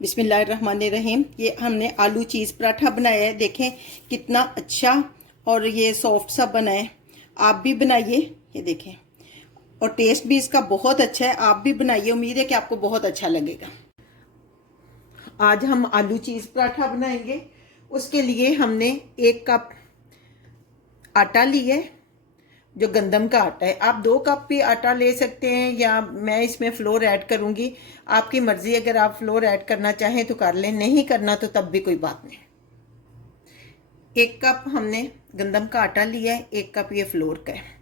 बिस्मिल्लाहिर्रहमानिर्रहीम। ये हमने आलू चीज़ पराठा बनाया है। देखें कितना अच्छा और ये सॉफ्ट सा बना है। आप भी बनाइए, ये देखें, और टेस्ट भी इसका बहुत अच्छा है। आप भी बनाइए, उम्मीद है कि आपको बहुत अच्छा लगेगा। आज हम आलू चीज़ पराठा बनाएंगे। उसके लिए हमने 1 कप आटा लिया है, जो गंदम का आटा है। आप 2 कप भी आटा ले सकते हैं, या मैं इसमें फ्लोर ऐड करूंगी, आपकी मर्जी। अगर आप फ्लोर ऐड करना चाहें तो कर लें, नहीं करना तो तब भी कोई बात नहीं। 1 कप हमने गंदम का आटा लिया है, 1 कप ये फ्लोर का है।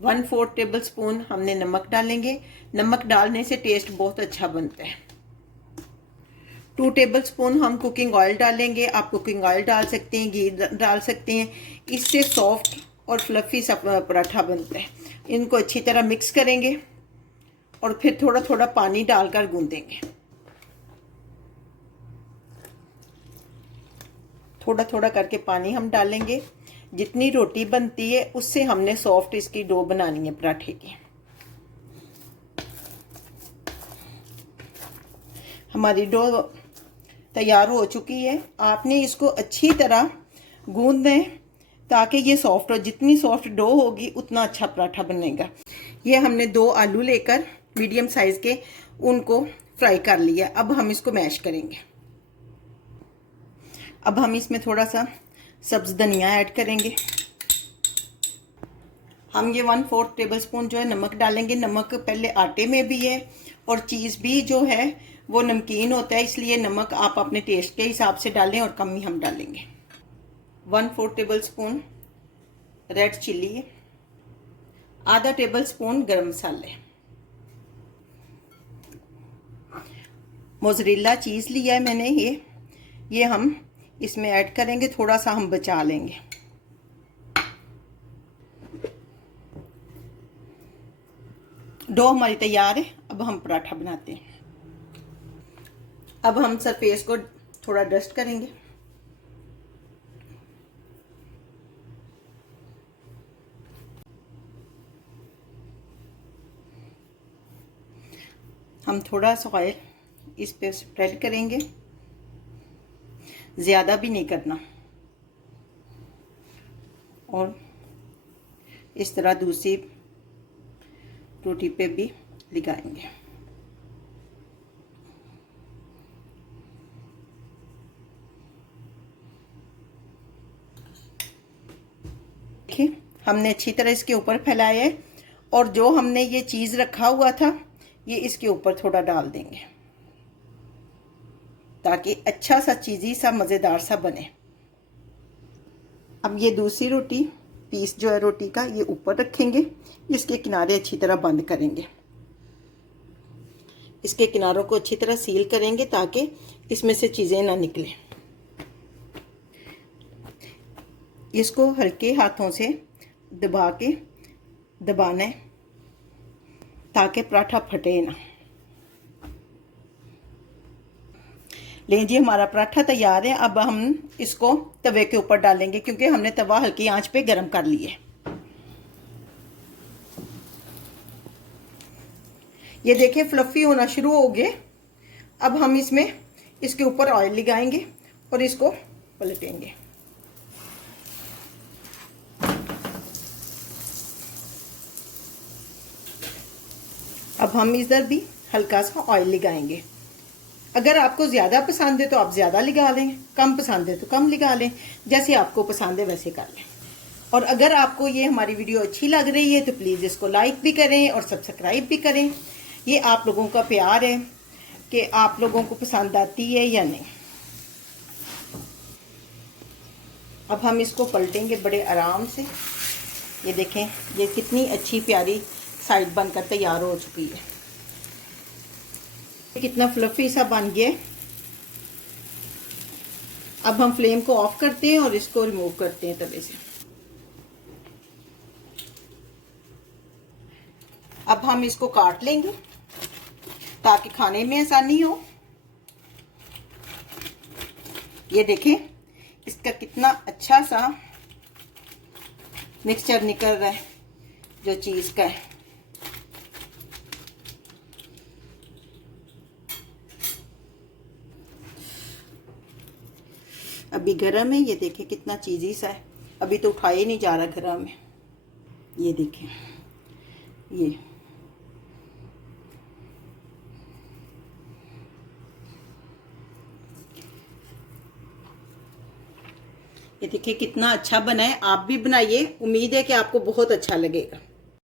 1/4 टेबल स्पून हमने नमक डालेंगे। नमक डालने से टेस्ट बहुत अच्छा बनता है। 2 टेबल स्पून हम कुकिंग ऑयल डालेंगे। आप कुकिंग ऑयल डाल सकते हैं, घी डाल सकते हैं। इससे सॉफ्ट और फ्लफी सा पराठा बनता है। इनको अच्छी तरह मिक्स करेंगे और फिर थोड़ा थोड़ा पानी डालकर गूंदेंगे। थोड़ा थोड़ा करके पानी हम डालेंगे। जितनी रोटी बनती है उससे हमने सॉफ्ट इसकी डो बनानी है पराठे की। हमारी डो तैयार हो चुकी है। आपने इसको अच्छी तरह गूंदना है ताकि ये सॉफ्ट हो। जितनी सॉफ्ट डो होगी उतना अच्छा पराठा बनेगा। ये हमने 2 आलू लेकर मीडियम साइज के उनको फ्राई कर लिया। अब हम इसको मैश करेंगे। अब हम इसमें थोड़ा सा सब्ज धनिया ऐड करेंगे। हम ये 1/4 टेबल स्पून जो है नमक डालेंगे। नमक पहले आटे में भी है और चीज़ भी जो है वो नमकीन होता है, इसलिए नमक आप अपने टेस्ट के हिसाब से डालें और कम ही हम डालेंगे। 1/4 टेबल स्पून रेड चिल्ली है। आधा टेबल स्पून गरम मसाले। मोज़रेला चीज़ लिया है मैंने, ये हम इसमें ऐड करेंगे। थोड़ा सा हम बचा लेंगे। डो हमारी तैयार है। अब हम पराठा बनाते हैं। अब हम सरफेस को थोड़ा डस्ट करेंगे। हम थोड़ा सा ऑयल इस पे स्प्रेड करेंगे, ज़्यादा भी नहीं करना, और इस तरह दूसरी रोटी पे भी लगाएंगे। देखिए हमने अच्छी तरह इसके ऊपर फैलाया है, और जो हमने ये चीज़ रखा हुआ था ये इसके ऊपर थोड़ा डाल देंगे ताकि अच्छा सा चीज़ी सा मज़ेदार सा बने। अब ये दूसरी रोटी पीस जो है रोटी का ये ऊपर रखेंगे। इसके किनारे अच्छी तरह बंद करेंगे। इसके किनारों को अच्छी तरह सील करेंगे ताकि इसमें से चीज़ें ना निकलें। इसको हल्के हाथों से दबा के दबाना है ताकि पराठा फटे ना। लेकिन जी हमारा पराठा तैयार है। अब हम इसको तवे के ऊपर डालेंगे क्योंकि हमने तवा हल्की आंच पे गर्म कर लिया है। ये देखिए फ्लफी होना शुरू हो गए। अब हम इसमें इसके ऊपर ऑयल लगाएंगे और इसको पलटेंगे। अब हम इधर भी हल्का सा ऑयल लगाएंगे। अगर आपको ज़्यादा पसंद है तो आप ज़्यादा लगा लें, कम पसंद है तो कम लगा लें, जैसे आपको पसंद है वैसे कर लें। और अगर आपको ये हमारी वीडियो अच्छी लग रही है तो प्लीज़ इसको लाइक भी करें और सब्सक्राइब भी करें। ये आप लोगों का प्यार है कि आप लोगों को पसंद आती है या नहीं। अब हम इसको पलटेंगे बड़े आराम से। ये देखें ये कितनी अच्छी प्यारी साइड बनकर तैयार हो चुकी है। कितना फ्लफी सा बन गया। अब हम फ्लेम को ऑफ करते हैं और इसको रिमूव करते हैं तवे से। अब हम इसको काट लेंगे ताकि खाने में आसानी हो। ये देखें इसका कितना अच्छा सा मिक्सचर निकल रहा है जो चीज़ का है। अभी गरम है, ये देखें कितना चीज़ी सा है, अभी तो उठाया ही नहीं जा रहा गरम है। ये देखें, ये देखिए कितना अच्छा बना है। आप भी बनाइए, उम्मीद है कि आपको बहुत अच्छा लगेगा।